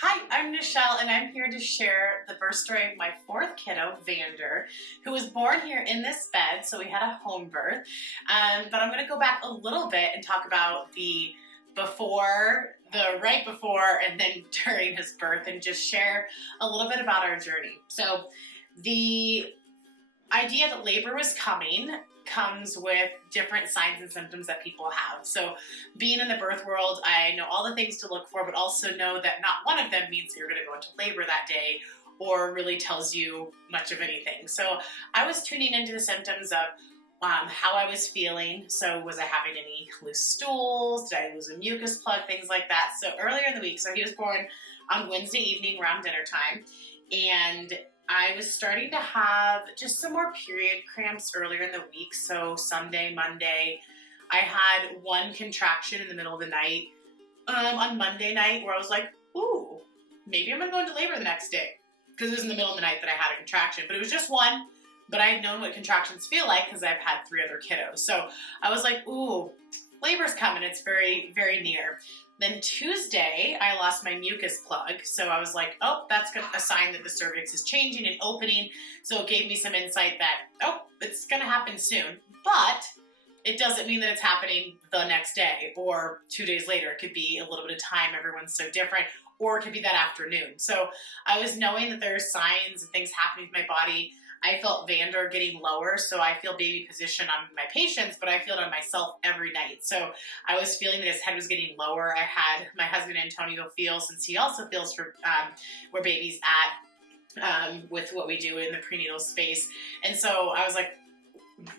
Hi, I'm Nichelle, and I'm here to share the birth story of my fourth kiddo, Vander, who was born here in this bed, so we had a home birth. But I'm going to go back a little bit and talk about the before, the right before, and then during his birth, and just share a little bit about our journey. So the idea that labor was coming comes with different signs and symptoms that people have. So being in the birth world, I know all the things to look for, but also know that not one of them means you're going to go into labor that day or really tells you much of anything. So I was tuning into the symptoms of how I was feeling. So was I having any loose stools? Did I lose a mucus plug? Things like that. So earlier in the week, so he was born on Wednesday evening around dinner time, and I was starting to have just some more period cramps earlier in the week. So Sunday, Monday, I had one contraction in the middle of the night on Monday night where I was like, ooh, maybe I'm going to go into labor the next day. Because it was in the middle of the night that I had a contraction. But it was just one. But I had known what contractions feel like because I've had 3 other kiddos. So I was like, ooh, labor's coming. It's very, very near. Then Tuesday, I lost my mucus plug. So I was like, oh, that's a sign that the cervix is changing and opening. So it gave me some insight that, oh, it's going to happen soon. But it doesn't mean that it's happening the next day or 2 days later. It could be a little bit of time. Everyone's so different. Or it could be that afternoon. So I was knowing that there's signs and things happening with my body. I felt Vander getting lower, so I feel baby position on my patients, but I feel it on myself every night. So I was feeling that his head was getting lower. I had my husband Antonio feel, since he also feels for where baby's at with what we do in the prenatal space. And so I was like,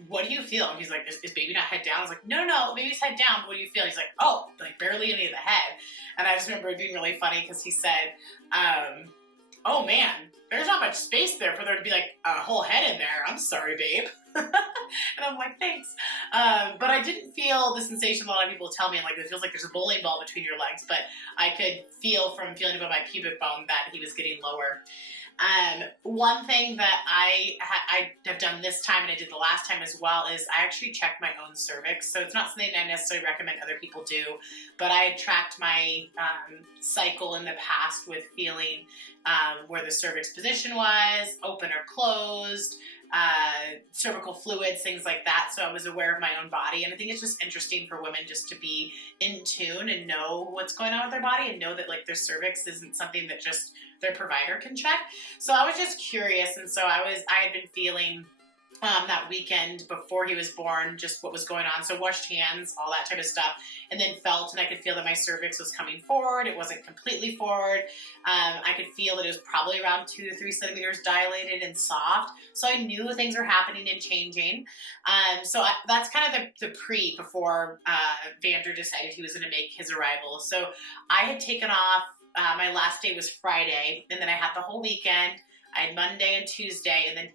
what do you feel? And he's like, is baby not head down? I was like, no, baby's head down. What do you feel? He's like, oh, like barely any of the head. And I just remember it being really funny because he said, oh man, there's not much space there for there to be like a whole head in there. I'm sorry, babe. And I'm like, thanks. But I didn't feel the sensation a lot of people tell me, like, it feels like there's a bowling ball between your legs, but I could feel from feeling above my pubic bone that he was getting lower. One thing that I have done this time, and I did the last time as well, is I actually checked my own cervix. So it's not something I necessarily recommend other people do, but I had tracked my cycle in the past with feeling where the cervix position was, open or closed, cervical fluids, things like that. So I was aware of my own body. And I think it's just interesting for women just to be in tune and know what's going on with their body and know that like their cervix isn't something that just their provider can check. So I was just curious. And so I had been feeling that weekend before he was born, just what was going on. So washed hands, all that type of stuff, and then felt, and I could feel that my cervix was coming forward. It wasn't completely forward. I could feel that it was probably around 2 to 3 centimeters dilated and soft. So I knew things were happening and changing. That's kind of the before Vander decided he was going to make his arrival. So I had taken off. My last day was Friday, and then I had the whole weekend. I had Monday and Tuesday, and then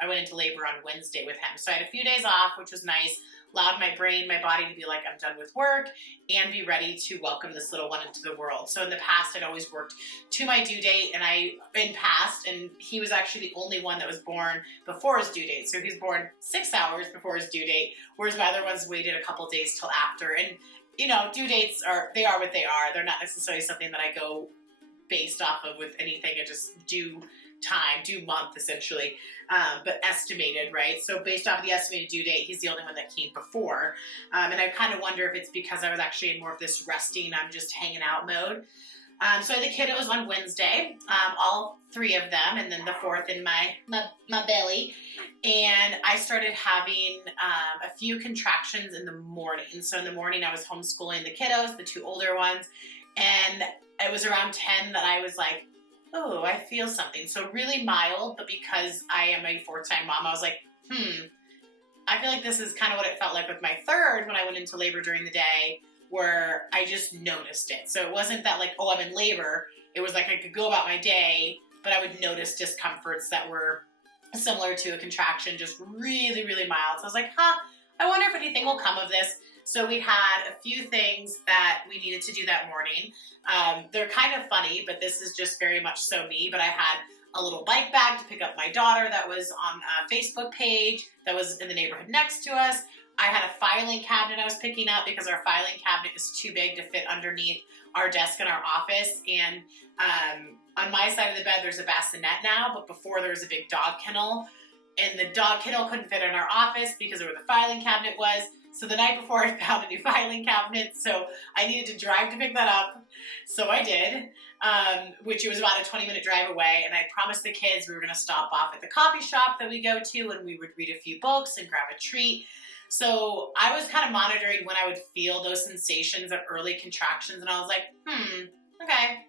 I went into labor on Wednesday with him. So I had a few days off, which was nice, allowed my brain, my body to be like, I'm done with work, and be ready to welcome this little one into the world. So in the past, I'd always worked to my due date, and he was actually the only one that was born before his due date. So he was born 6 hours before his due date, whereas my other ones waited a couple days till after. And, due dates are what they are. They're not necessarily something that I go based off of with anything. I just due month essentially, but estimated, right? So based off of the estimated due date, he's the only one that came before. And I kind of wonder if it's because I was actually in more of this resting, I'm just hanging out mode. So I had the kiddos on Wednesday, all 3 of them, and then the 4th in my belly. And I started having a few contractions in the morning. So in the morning, I was homeschooling the kiddos, the 2 older ones, and it was around 10 that I was like, oh, I feel something. So really mild, but because I am a 4th-time mom, I was like, I feel like this is kind of what it felt like with my 3rd when I went into labor during the day, where I just noticed it. So it wasn't that like, oh, I'm in labor. It was like I could go about my day, but I would notice discomforts that were similar to a contraction, just really, really mild. So I was like, I wonder if anything will come of this. So we had a few things that we needed to do that morning. They're kind of funny, but this is just very much so me. But I had a little bike bag to pick up my daughter that was on a Facebook page that was in the neighborhood next to us. I had a filing cabinet I was picking up because our filing cabinet is too big to fit underneath our desk in our office. And on my side of the bed, there's a bassinet now, but before there was a big dog kennel. And the dog kennel couldn't fit in our office because of where the filing cabinet was. So the night before, I found a new filing cabinet, so I needed to drive to pick that up. So I did, which it was about a 20-minute drive away, and I promised the kids we were going to stop off at the coffee shop that we go to, and we would read a few books and grab a treat. So I was kind of monitoring when I would feel those sensations of early contractions, and I was like, okay.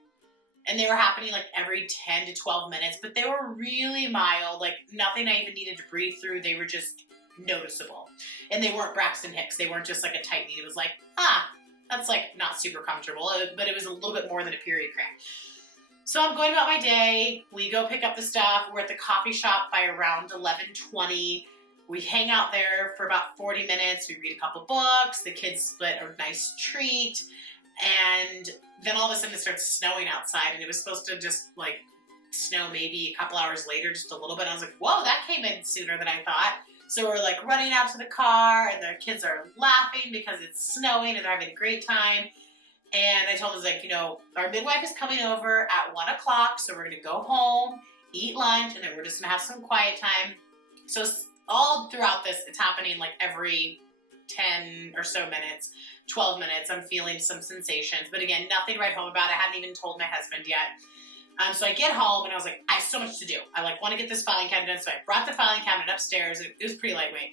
And they were happening like every 10 to 12 minutes, but they were really mild, like nothing I even needed to breathe through. They were just noticeable. And they weren't Braxton Hicks. They weren't just like a tight knee. It was like, that's like not super comfortable, but it was a little bit more than a period cramp. So I'm going about my day. We go pick up the stuff. We're at the coffee shop by around 11:20. We hang out there for about 40 minutes. We read a couple books. The kids split a nice treat. And then all of a sudden it starts snowing outside, and it was supposed to just like snow maybe a couple hours later, just a little bit. I was like, whoa, that came in sooner than I thought. So we're like running out to the car, and the kids are laughing because it's snowing and they're having a great time. And I told them, like, our midwife is coming over at 1 o'clock, so we're going to go home, eat lunch, and then we're just going to have some quiet time. So all throughout this, it's happening like every 10 or so minutes, 12 minutes, I'm feeling some sensations. But again, nothing to write home about. I hadn't even told my husband yet. So I get home, and I was like, I have so much to do. I want to get this filing cabinet done. So I brought the filing cabinet upstairs. It was pretty lightweight.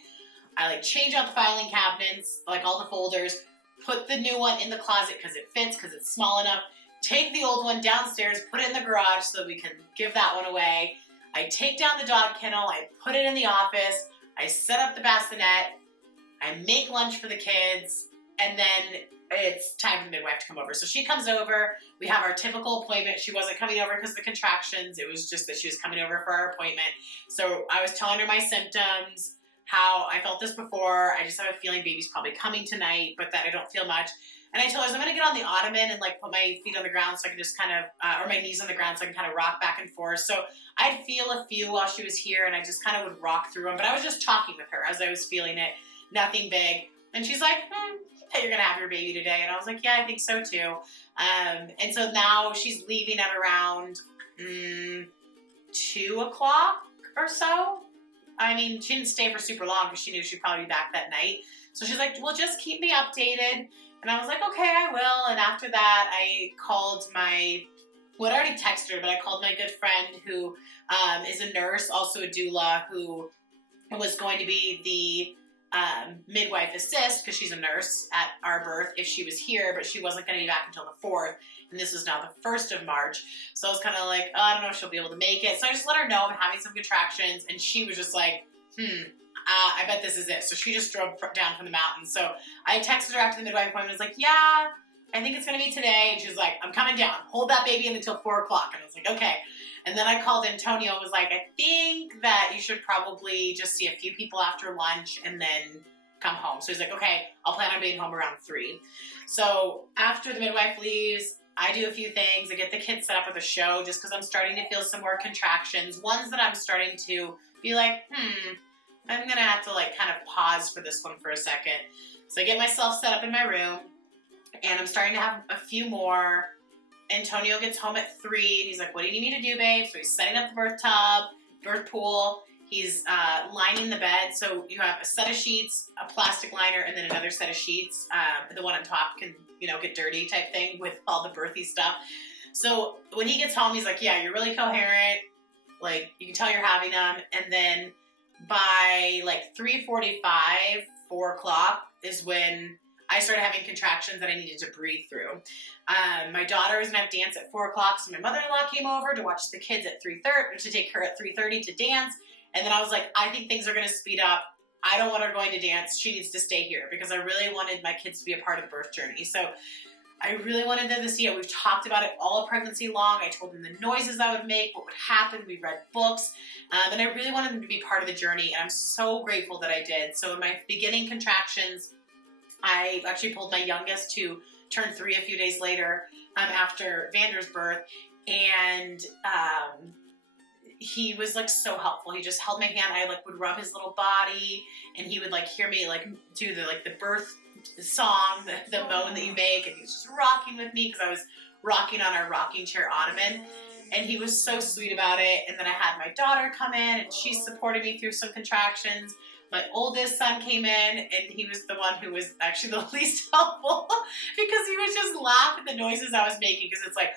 I change out the filing cabinets, all the folders, put the new one in the closet because it fits, because it's small enough. Take the old one downstairs, put it in the garage so that we can give that one away. I take down the dog kennel. I put it in the office. I set up the bassinet. I make lunch for the kids, and then it's time for the midwife to come over. So she comes over. We have our typical appointment. She wasn't coming over because of the contractions. It was just that she was coming over for our appointment. So I was telling her my symptoms, how I felt this before. I just have a feeling baby's probably coming tonight, but that I don't feel much. And I told her, I'm going to get on the ottoman and put my feet on the ground so I can just kind of, or my knees on the ground so I can kind of rock back and forth. So I'd feel a few while she was here, and I just kind of would rock through them. But I was just talking with her as I was feeling it. Nothing big. And she's like, hey, you're going to have your baby today. And I was like, yeah, I think so too. And so now she's leaving at around 2 o'clock or so. I mean, she didn't stay for super long because she knew she'd probably be back that night. So she's like, well, just keep me updated. And I was like, okay, I will. And after that, I called I already texted her, but I called my good friend who is a nurse, also a doula, who was going to be the midwife assist, because she's a nurse, at our birth if she was here, but she wasn't going to be back until the 4th, and this was now the 1st of March. So I was kind of like, oh, I don't know if she'll be able to make it. So I just let her know I'm having some contractions, and she was just like, I bet this is it. So she just drove down from the mountains. So I texted her after the midwife appointment. I was like, yeah, I think it's going to be today. And she was like, I'm coming down. Hold that baby in until 4 o'clock. And I was like, okay. And then I called Antonio and was like, I think that you should probably just see a few people after lunch and then come home. So he's like, okay, I'll plan on being home around 3. So after the midwife leaves, I do a few things. I get the kids set up with a show just because I'm starting to feel some more contractions. Ones that I'm starting to be like, I'm going to have to kind of pause for this one for a second. So I get myself set up in my room, and I'm starting to have a few more. Antonio gets home at 3, and he's like, what do you need me to do, babe? So he's setting up the birth tub, birth pool. He's lining the bed. So you have a set of sheets, a plastic liner, and then another set of sheets. The one on top can, get dirty type thing with all the birthy stuff. So when he gets home, he's like, yeah, you're really coherent. You can tell you're having them. And then by 3:45, 4 o'clock is when I started having contractions that I needed to breathe through. My daughter was going to have dance at 4 o'clock, so my mother-in-law came over to watch the kids at 3:30, to take her at 3:30 to dance. And then I was like, I think things are going to speed up. I don't want her going to dance. She needs to stay here, because I really wanted my kids to be a part of the birth journey. So I really wanted them to see it. We've talked about it all pregnancy long. I told them the noises I would make, what would happen. We read books. And I really wanted them to be part of the journey. And I'm so grateful that I did. So in my beginning contractions, I actually pulled my youngest, to turn 3 a few days later, after Vander's birth. And he was like so helpful. He just held my hand. I like would rub his little body, and he would like hear me like do the birth song, the moan that you make, and he was just rocking with me because I was rocking on our rocking chair ottoman. And he was so sweet about it. And then I had my daughter come in, and she supported me through some contractions. My oldest son came in, and he was the one who was actually the least helpful because he would just laugh at the noises I was making, because it's like,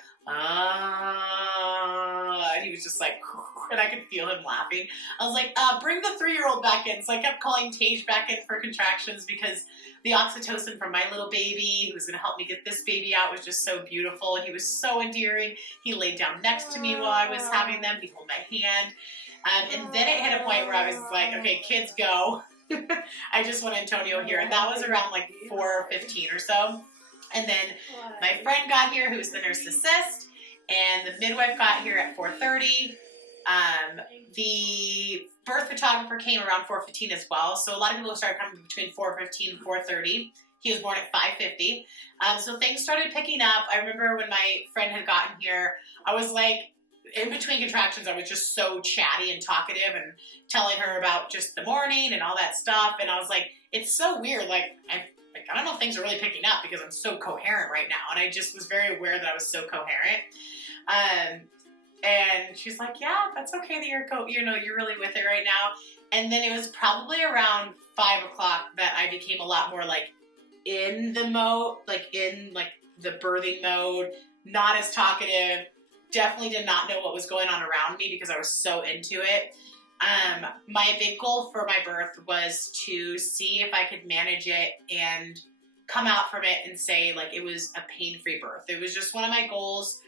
and he was just like, and I could feel him laughing. I was like, bring the 3-year-old back in. So I kept calling Tage back in for contractions, because the oxytocin from my little baby, who was going to help me get this baby out, was just so beautiful. And he was so endearing. He laid down next to me while I was having them. He held my hand. And then it hit a point where I was like, okay, kids, go. I just want Antonio here. And that was around like 4:15 or so. And then my friend got here, who was the nurse assist, and the midwife got here at 4:30. The birth photographer came around 4:15 as well. So a lot of people started coming between 4:15 and 4:30. He was born at 5:50. So things started picking up. I remember when my friend had gotten here, I was like, in between contractions, I was just so chatty and talkative and telling her about just the morning and all that stuff. And I was like, it's so weird. I don't know if things are really picking up because I'm so coherent right now. And I just was very aware that I was so coherent. And she's like, yeah, that's okay that you're really with it right now. And then it was probably around 5 o'clock that I became a lot more like in the mode, like in like the birthing mode, not as talkative. Definitely did not know what was going on around me because I was so into it. My big goal for my birth was to see if I could manage it and come out from it and say like it was a pain-free birth. It was just one of my goals.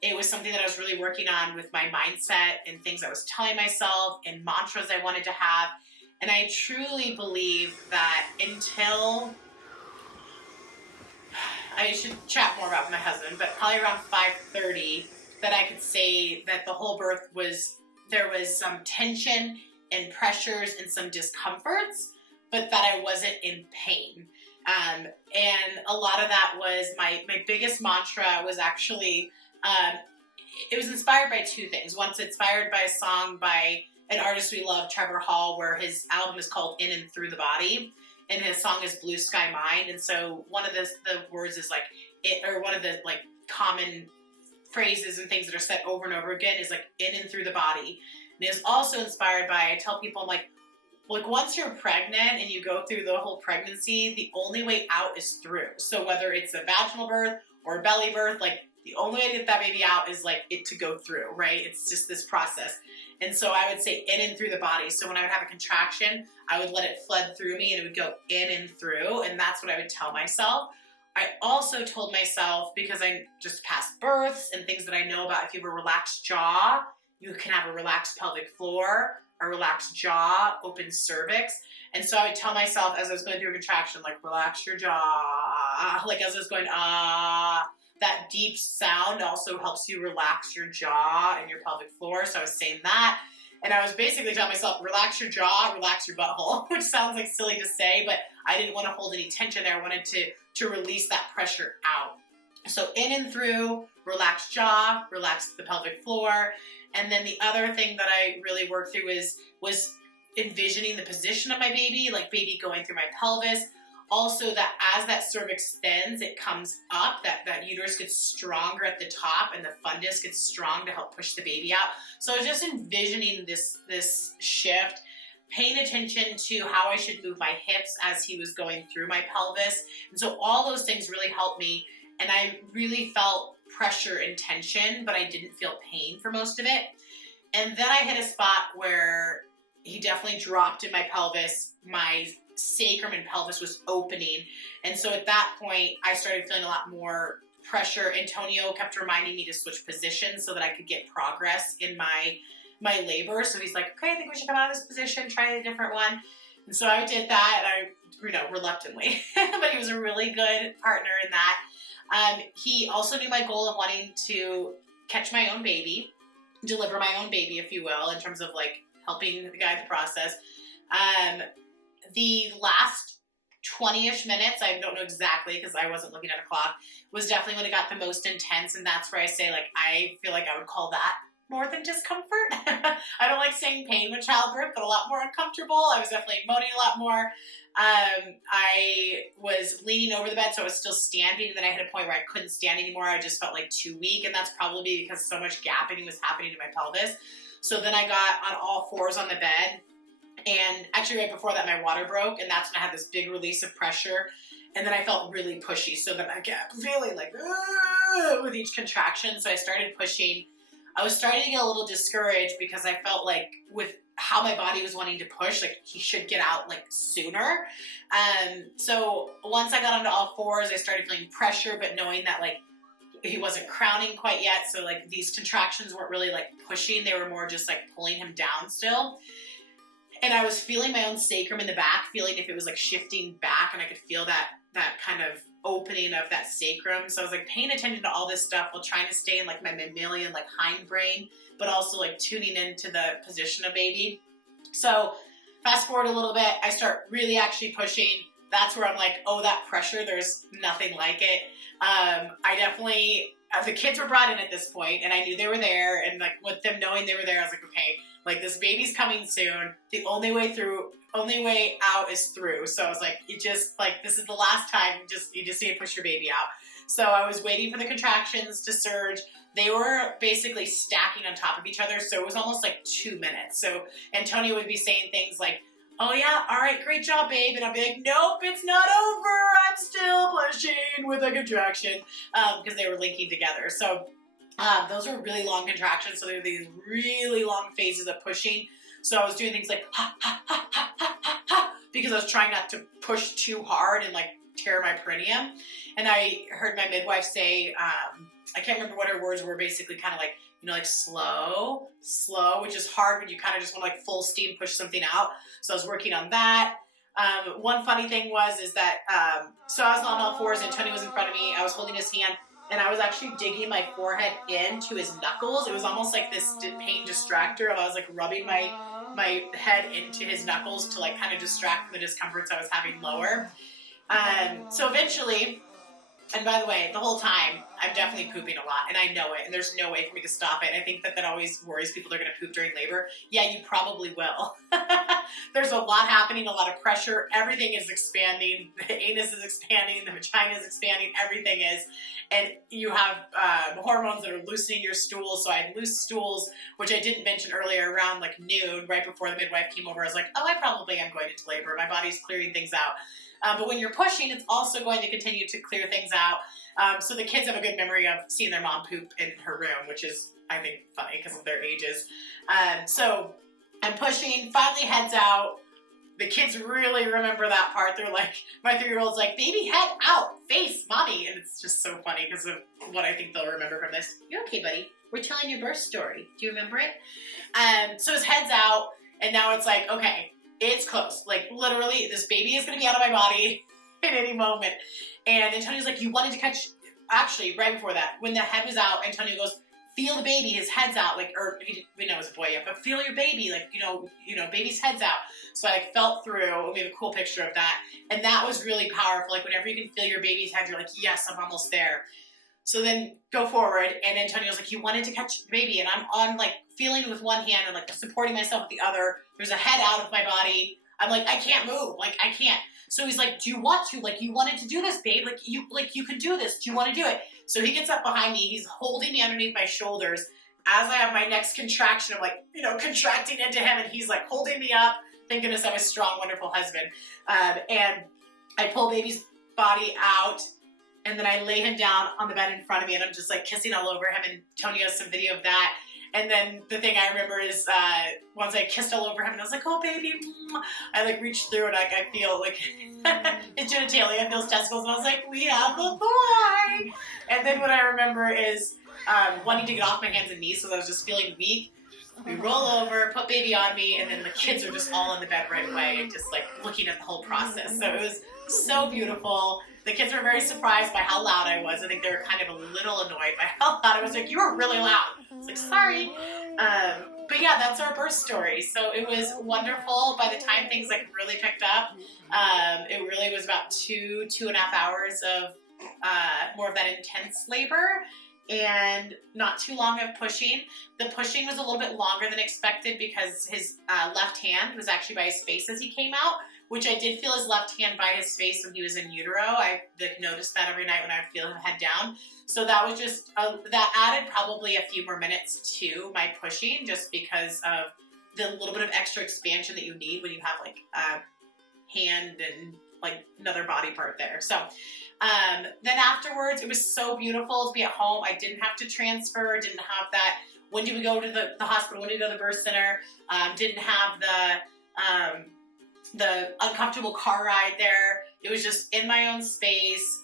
It was something that I was really working on with my mindset and things I was telling myself and mantras I wanted to have. And I truly believe that until, I should chat more about my husband, but probably around 5:30, that I could say that the whole birth there was some tension and pressures and some discomforts, but that I wasn't in pain. And a lot of that was my biggest mantra was actually, it was inspired by two things. One, it's inspired by a song by an artist we love, Trevor Hall, where his album is called In and Through the Body, and his song is Blue Sky Mind. And so one of the words is like, one of the like common phrases and things that are said over and over again is like in and through the body. And it was also inspired by, I tell people, I'm like once you're pregnant and you go through the whole pregnancy, the only way out is through. So whether it's a vaginal birth or a belly birth, like the only way to get that baby out is like it to go through, right? It's just this process. And so I would say in and through the body. So when I would have a contraction, I would let it flood through me and it would go in and through. And that's what I would tell myself. I also told myself, because I just past births and things that I know about, if you have a relaxed jaw, you can have a relaxed pelvic floor, a relaxed jaw, open cervix. And so I would tell myself as I was going through a contraction, like, relax your jaw. Like as I was going, that deep sound also helps you relax your jaw and your pelvic floor. So I was saying that. And I was basically telling myself, relax your jaw, relax your butthole, which sounds like silly to say, but I didn't want to hold any tension there. I wanted to release that pressure out. So in and through, relax jaw, relax the pelvic floor. And then the other thing that I really worked through was envisioning the position of my baby, like baby going through my pelvis. Also that as that cervix extends, it comes up, that uterus gets stronger at the top and the fundus gets strong to help push the baby out. So I was just envisioning this shift, paying attention to how I should move my hips as he was going through my pelvis. And so all those things really helped me. And I really felt pressure and tension, but I didn't feel pain for most of it. And then I hit a spot where he definitely dropped in my pelvis. My sacrum and pelvis was opening. And so at that point, I started feeling a lot more pressure. Antonio kept reminding me to switch positions so that I could get progress in my labor. So he's like, okay, I think we should come out of this position, try a different one. And so I did that, and I, reluctantly, but he was a really good partner in that. He also knew my goal of wanting to catch my own baby, deliver my own baby, if you will, in terms of like helping guide the process. The last 20-ish minutes, I don't know exactly because I wasn't looking at a clock, was definitely when it got the most intense. And that's where I say, like, I feel like I would call that more than discomfort. I don't like saying pain with childbirth, but a lot more uncomfortable. I was definitely moaning a lot more. I was leaning over the bed, so I was still standing, and then I hit a point where I couldn't stand anymore. I just felt like too weak, and that's probably because so much gapping was happening in my pelvis. So then I got on all fours on the bed, and actually right before that my water broke, and that's when I had this big release of pressure, and then I felt really pushy. So then I kept feeling like with each contraction, so I started pushing. I was starting to get a little discouraged because I felt like with how my body was wanting to push, like he should get out like sooner. So once I got onto all fours, I started feeling pressure, but knowing that like he wasn't crowning quite yet. So like these contractions weren't really like pushing. They were more just like pulling him down still. And I was feeling my own sacrum in the back, feeling if it was like shifting back, and I could feel that kind of opening of that sacrum. So I was like paying attention to all this stuff while trying to stay in like my mammalian like hindbrain, but also like tuning into the position of baby. So fast forward a little bit, I start really actually pushing. That's where I'm like, oh, that pressure, there's nothing like it. I definitely, the kids were brought in at this point, and I knew they were there, and like with them knowing they were there, I was like, okay, like this baby's coming soon. The only way out is through. So I was like, you just like, this is the last time, you just need to push your baby out. So I was waiting for the contractions to surge. They were basically stacking on top of each other. So it was almost like 2 minutes. So Antonio would be saying things like, oh yeah, all right, great job, babe. And I'd be like, nope, it's not over. I'm still pushing with a contraction, because they were linking together. So those were really long contractions. So there were these really long phases of pushing. So I was doing things like, ha, ha, ha, ha, ha, ha, ha, because I was trying not to push too hard and like tear my perineum. And I heard my midwife say, I can't remember what her words were, basically kind of like, you know, like slow, which is hard when you kind of just want to like full steam push something out. So I was working on that. One funny thing is that, so I was on all fours and Tony was in front of me. I was holding his hand, and I was actually digging my forehead into his knuckles. It was almost like this pain distractor. I was like rubbing my head into his knuckles to like kind of distract from the discomforts I was having lower. So eventually, and by the way, the whole time, I'm definitely pooping a lot, and I know it, and there's no way for me to stop it. And I think that always worries people they're going to poop during labor. Yeah, you probably will. There's a lot happening, a lot of pressure. Everything is expanding. The anus is expanding. The vagina is expanding. Everything is. And you have hormones that are loosening your stools. So I had loose stools, which I didn't mention earlier, around like noon, right before the midwife came over. I was like, oh, I probably am going into labor. My body's clearing things out. But when you're pushing, it's also going to continue to clear things out. So the kids have a good memory of seeing their mom poop in her room, which is, I think, funny because of their ages. So I'm pushing, finally heads out. The kids really remember that part. They're like, my 3-year-old's like, baby, head out, face, mommy. And it's just so funny because of what I think they'll remember from this. You okay, buddy? We're telling your birth story. Do you remember it? So his head's out, and now it's like, okay, it's close. Like literally, this baby is going to be out of my body at any moment. And Antonio's like, you wanted to catch, actually, right before that, when the head was out, Antonio goes, feel the baby, his head's out, like, or he didn't know it was a boy yet, but feel your baby, like, you know, baby's head's out. So I like, felt through. We have a cool picture of that. And that was really powerful. Like whenever you can feel your baby's head, you're like, yes, I'm almost there. So then go forward, and Antonio's like, you wanted to catch the baby, and I'm on like feeling with one hand and like supporting myself with the other. There's a head out of my body. I'm like, I can't move. Like, I can't. So he's like, do you want to? Like, you wanted to do this, babe. Like, you can do this. Do you want to do it? So he gets up behind me. He's holding me underneath my shoulders as I have my next contraction. I'm like, you know, contracting into him, and he's like holding me up. Thank goodness I'm a strong, wonderful husband. And I pull baby's body out, and then I lay him down on the bed in front of me, and I'm just like kissing all over him. And Tony has some video of that. And then the thing I remember is once I kissed all over him, and I was like, oh, baby. I like reached through, and I feel like his genitalia, feels testicles, and I was like, we have a boy. And then what I remember is wanting to get off my hands and knees, so I was just feeling weak. We roll over, put baby on me, and then the kids are just all in the bed right away, and just like looking at the whole process. So it was so beautiful. The kids were very surprised by how loud I was. I think they were kind of a little annoyed by how loud I was. Like, you were really loud. I was like, sorry. But yeah, that's our birth story. So it was wonderful. By the time things like really picked up, it really was about 2.5 hours of more of that intense labor. and not too long of pushing. The pushing was a little bit longer than expected because his left hand was actually by his face as he came out, which I did feel his left hand by his face when he was in utero. I noticed that every night when I would feel him head down. So that was just, that added probably a few more minutes to my pushing, just because of the little bit of extra expansion that you need when you have like a hand and like another body part there. So then afterwards, it was so beautiful to be at home. I didn't have to transfer, didn't have that. When do we go to the hospital? When do we go to the birth center? Didn't have the uncomfortable car ride there. It was just in my own space.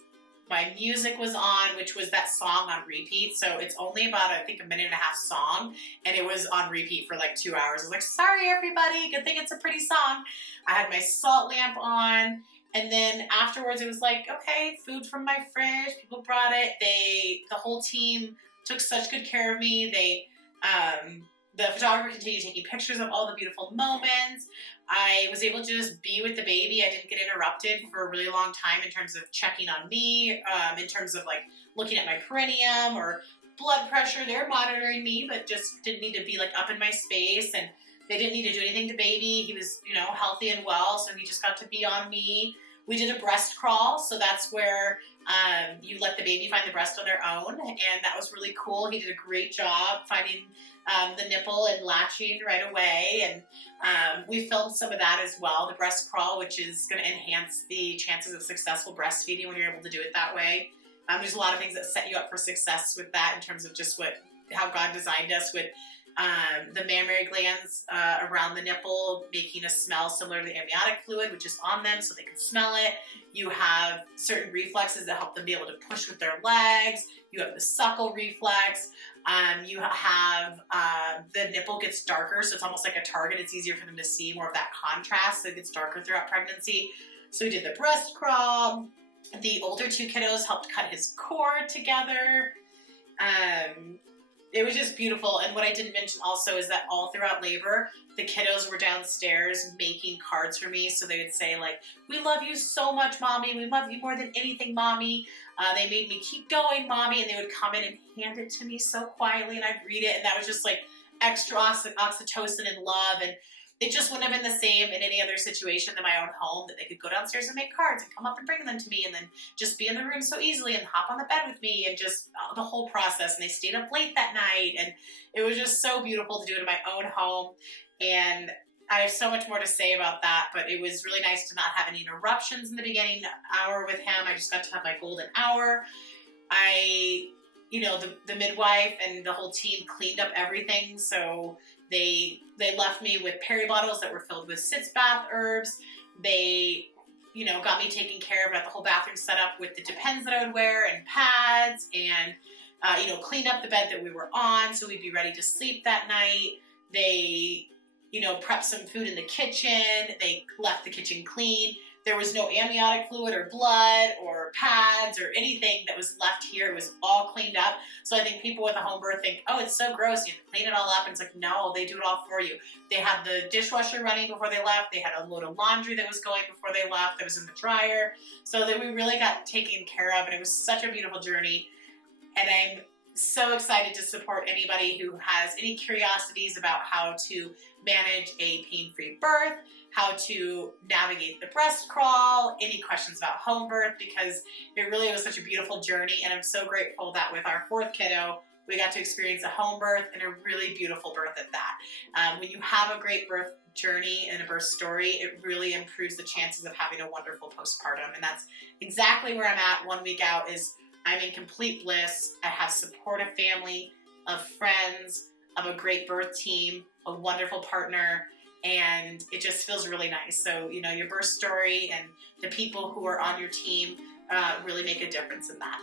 My music was on, which was that song on repeat. So it's only about, I think, a minute and a half song. And it was on repeat for like 2 hours. I was like, sorry, everybody. Good thing it's a pretty song. I had my salt lamp on. And then afterwards, it was like, okay, food from my fridge. People brought it. The whole team took such good care of me. The photographer continued taking pictures of all the beautiful moments. I was able to just be with the baby. I didn't get interrupted for a really long time in terms of checking on me, in terms of like looking at my perineum or blood pressure. They were monitoring me, but just didn't need to be like up in my space, and they didn't need to do anything to baby. He was, healthy and well, so he just got to be on me. We did a breast crawl, so that's where you let the baby find the breast on their own, and that was really cool. He did a great job finding the nipple and latching right away, and we filmed some of that as well, the breast crawl, which is going to enhance the chances of successful breastfeeding when you're able to do it that way. There's a lot of things that set you up for success with that in terms of just how God designed us with the mammary glands around the nipple making a smell similar to the amniotic fluid, which is on them so they can smell it. You have certain reflexes that help them be able to push with their legs. You have the suckle reflex. You have the nipple gets darker, so it's almost like a target. It's easier for them to see, more of that contrast, so it gets darker throughout pregnancy. So we did the breast crawl. The older two kiddos helped cut his cord together. It was just beautiful. And what I didn't mention also is that all throughout labor, the kiddos were downstairs making cards for me. So they would say like, we love you so much, Mommy. We love you more than anything, Mommy. They made me keep going, Mommy. And they would come in and hand it to me so quietly, and I'd read it. And that was just like extra oxytocin and love. And it just wouldn't have been the same in any other situation than my own home, that they could go downstairs and make cards and come up and bring them to me, and then just be in the room so easily and hop on the bed with me, and just the whole process. And they stayed up late that night, and it was just so beautiful to do it in my own home. And I have so much more to say about that, but it was really nice to not have any interruptions in the beginning hour with him. I just got to have my golden hour. The midwife and the whole team cleaned up everything, so they left me with peri bottles that were filled with sitz bath herbs. They, got me taken care of, got the whole bathroom set up with the Depends that I would wear and pads, and, cleaned up the bed that we were on so we'd be ready to sleep that night. They, prepped some food in the kitchen. They left the kitchen clean. There was no amniotic fluid or blood or pads or anything that was left here. It was all cleaned up. So I think people with a home birth think, oh, it's so gross, you have to clean it all up. And it's like, no, they do it all for you. They had the dishwasher running before they left. They had a load of laundry that was going before they left that was in the dryer. So that we really got taken care of, and it was such a beautiful journey. And I'm so excited to support anybody who has any curiosities about how to manage a pain-free birth, how to navigate the breast crawl, any questions about home birth, because it really was such a beautiful journey. And I'm so grateful that with our fourth kiddo, we got to experience a home birth and a really beautiful birth at that. When you have a great birth journey and a birth story, it really improves the chances of having a wonderful postpartum. And that's exactly where I'm at 1 week out. I'm in complete bliss. I have supportive family, of friends, of a great birth team, a wonderful partner, and it just feels really nice. So, your birth story and the people who are on your team really make a difference in that.